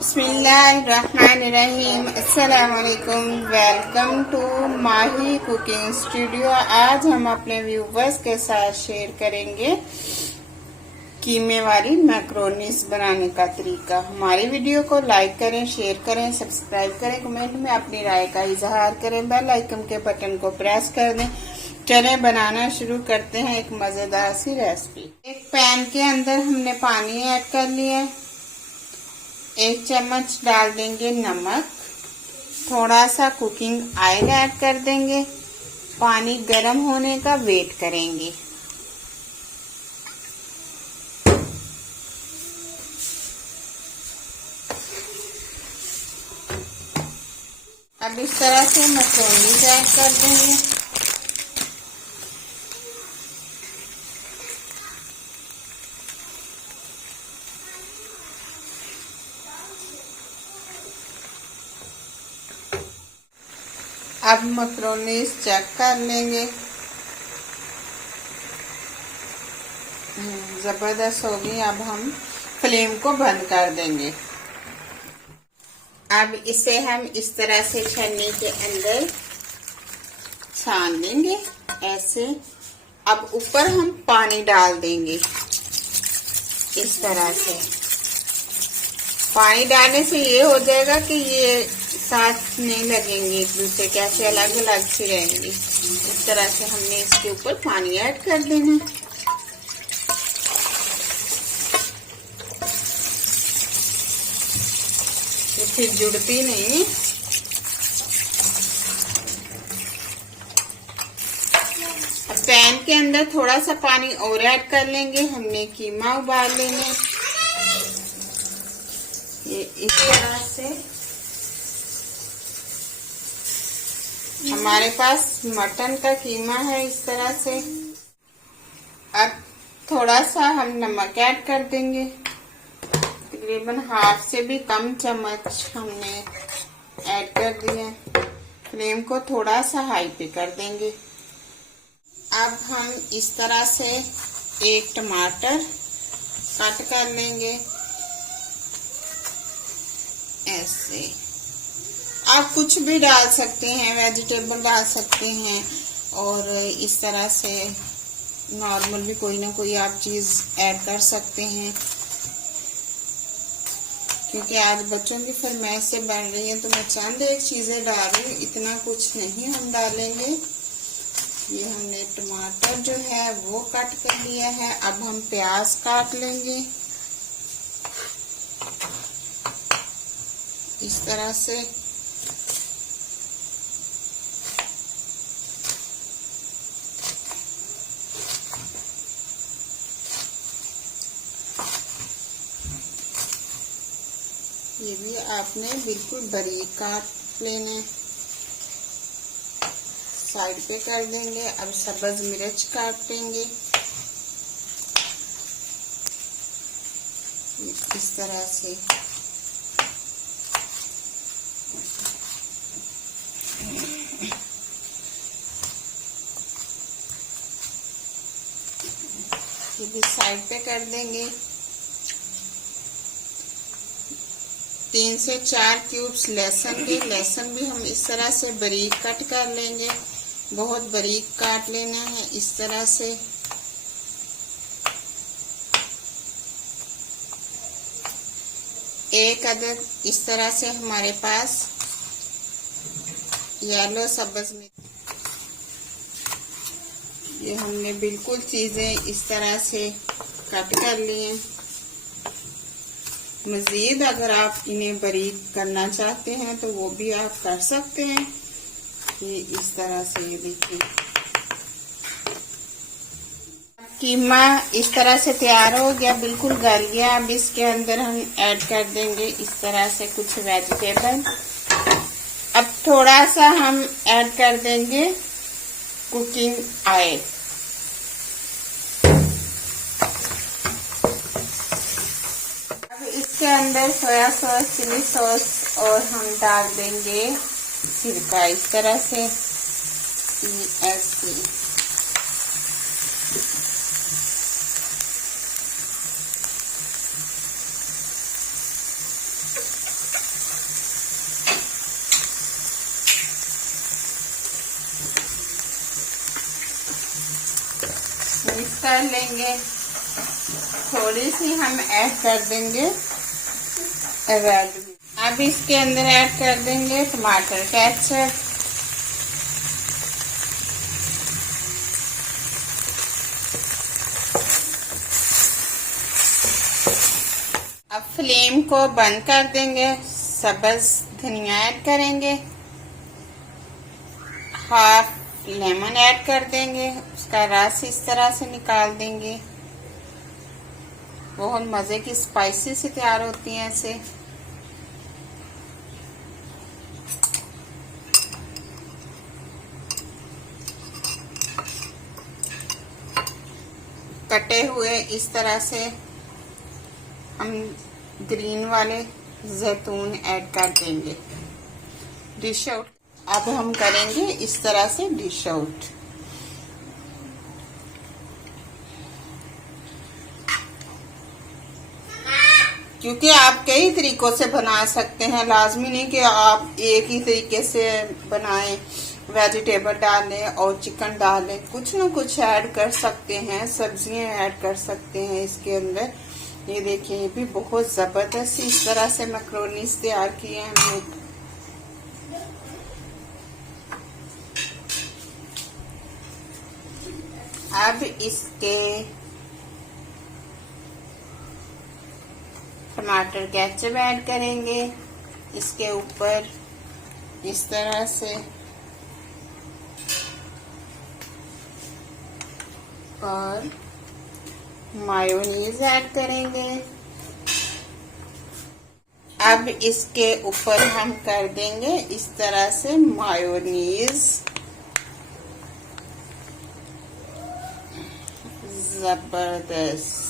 बिस्मिल्लाहिर्रहमानिर्रहीम। अस्सलाम वालेकुम। Welcome to Mahi cooking studio. आज हम अपने व्यूवर्स के साथ शेयर करेंगे कीमे वाली मैक्रोनीस बनाने का तरीका। हमारी वीडियो को लाइक करें, शेयर करें, सब्सक्राइब करें, कमेंट में अपनी राय का इजहार करें, बेल आइकन के बटन को प्रेस कर दें। चलें बनाना शुरू करते हैं एक मजेदार सी रेसिपी। एक पैन के अंदर हमने पानी ऐड कर लिया है। 1 चम्मच डाल देंगे नमक, थोड़ा सा कुकिंग ऑयल ऐड कर देंगे। पानी गर्म होने का वेट करेंगे। अब इस तरह से मैक्रोनी ऐड कर देंगे। अब मैक्रोनी चेक कर लेंगे। जबरदस्त होगी। अब हम फ्लेम को बंद कर देंगे। अब इसे हम इस तरह से छन्नी के अंदर छान देंगे ऐसे। अब ऊपर हम पानी डाल देंगे इस तरह से। पानी डालने से ये हो जाएगा कि ये साथ नहीं लगेंगे एक दूसरे के, ऐसे अलग अलग सी रहेंगी। इस तरह से हमने इसके ऊपर पानी ऐड कर देना। तो फिर जुड़ती नहीं। अब पैन के अंदर थोड़ा सा पानी और ऐड कर लेंगे। हमने कीमा उबाल लेना ये इस तरह से। हमारे पास मटन का कीमा है इस तरह से। अब थोड़ा सा हम नमक ऐड कर देंगे। तकरीबन हाफ से भी कम चम्मच हमने ऐड कर दिया। फ्लेम को थोड़ा सा हाई पे कर देंगे। अब हम इस तरह से एक टमाटर कट कर लेंगे ऐसे। आप कुछ भी डाल सकते हैं, वेजिटेबल डाल सकते हैं, और इस तरह से नॉर्मल भी कोई ना कोई आप चीज ऐड कर सकते हैं। क्योंकि आज बच्चों की फरमाइश से बन रही है तो मैं चंद एक चीजें डाल रही हूँ, इतना कुछ नहीं हम डालेंगे। ये हमने टमाटर जो है वो कट कर लिया है। अब हम प्याज काट लेंगे इस तरह से। ये भी आपने बिल्कुल बारीक काट लेना है। साइड पे कर देंगे। अब सब्ज मिर्च काट लेंगे इस तरह से। ये भी साइड पे कर देंगे। 3 से 4 क्यूब्स लहसुन के। लहसुन भी हम इस तरह से बारीक कट कर लेंगे। बहुत बारीक काट लेना है इस तरह से। एक अदद इस तरह से हमारे पास येलो सब्ज मिर्च। ये हमने बिल्कुल चीजें इस तरह से कट कर ली हैं। मजीद अगर आप इन्हें बारीक करना चाहते हैं तो वो भी आप कर सकते हैं। ये इस तरह से। ये देखिए कीमा इस तरह से तैयार हो गया, बिल्कुल गल गया। अब इसके अंदर हम ऐड कर देंगे इस तरह से कुछ वेजिटेबल। अब थोड़ा सा हम ऐड कर देंगे कुकिंग ऑयल। इसके अंदर सोया सॉस, चिली सॉस, और हम डाल देंगे सिरका इस तरह से ऐसे। कर लेंगे। थोड़ी सी हम ऐड कर देंगे रेड। अब इसके अंदर ऐड कर देंगे टमाटर केचप। अब फ्लेम को बंद कर देंगे। सब्ज धनिया ऐड करेंगे, हाफ लेमन ऐड कर देंगे, उसका रस इस तरह से निकाल देंगे। बहुत मजे की स्पाइसी से तैयार होती हैं ऐसे। कटे हुए इस तरह से हम ग्रीन वाले जैतून ऐड कर देंगे। Dish out. अब हम करेंगे इस तरह से डिश आउट। क्योंकि आप कई तरीकों से बना सकते हैं, लाजमी नहीं कि आप एक ही तरीके से बनाएं। वेजिटेबल डालें और चिकन डालें, कुछ ना कुछ ऐड कर सकते हैं, सब्जियां ऐड कर सकते हैं इसके अंदर। ये देखिए, ये भी बहुत जबरदस्त इस तरह से मैक्रोनीज तैयार किए हैं हमने। अब इसके टमाटर केचप ऐड करेंगे इसके ऊपर इस तरह से, और मायोनीज ऐड करेंगे। अब इसके ऊपर हम कर देंगे इस तरह से मायोनीज। जबरदस्त।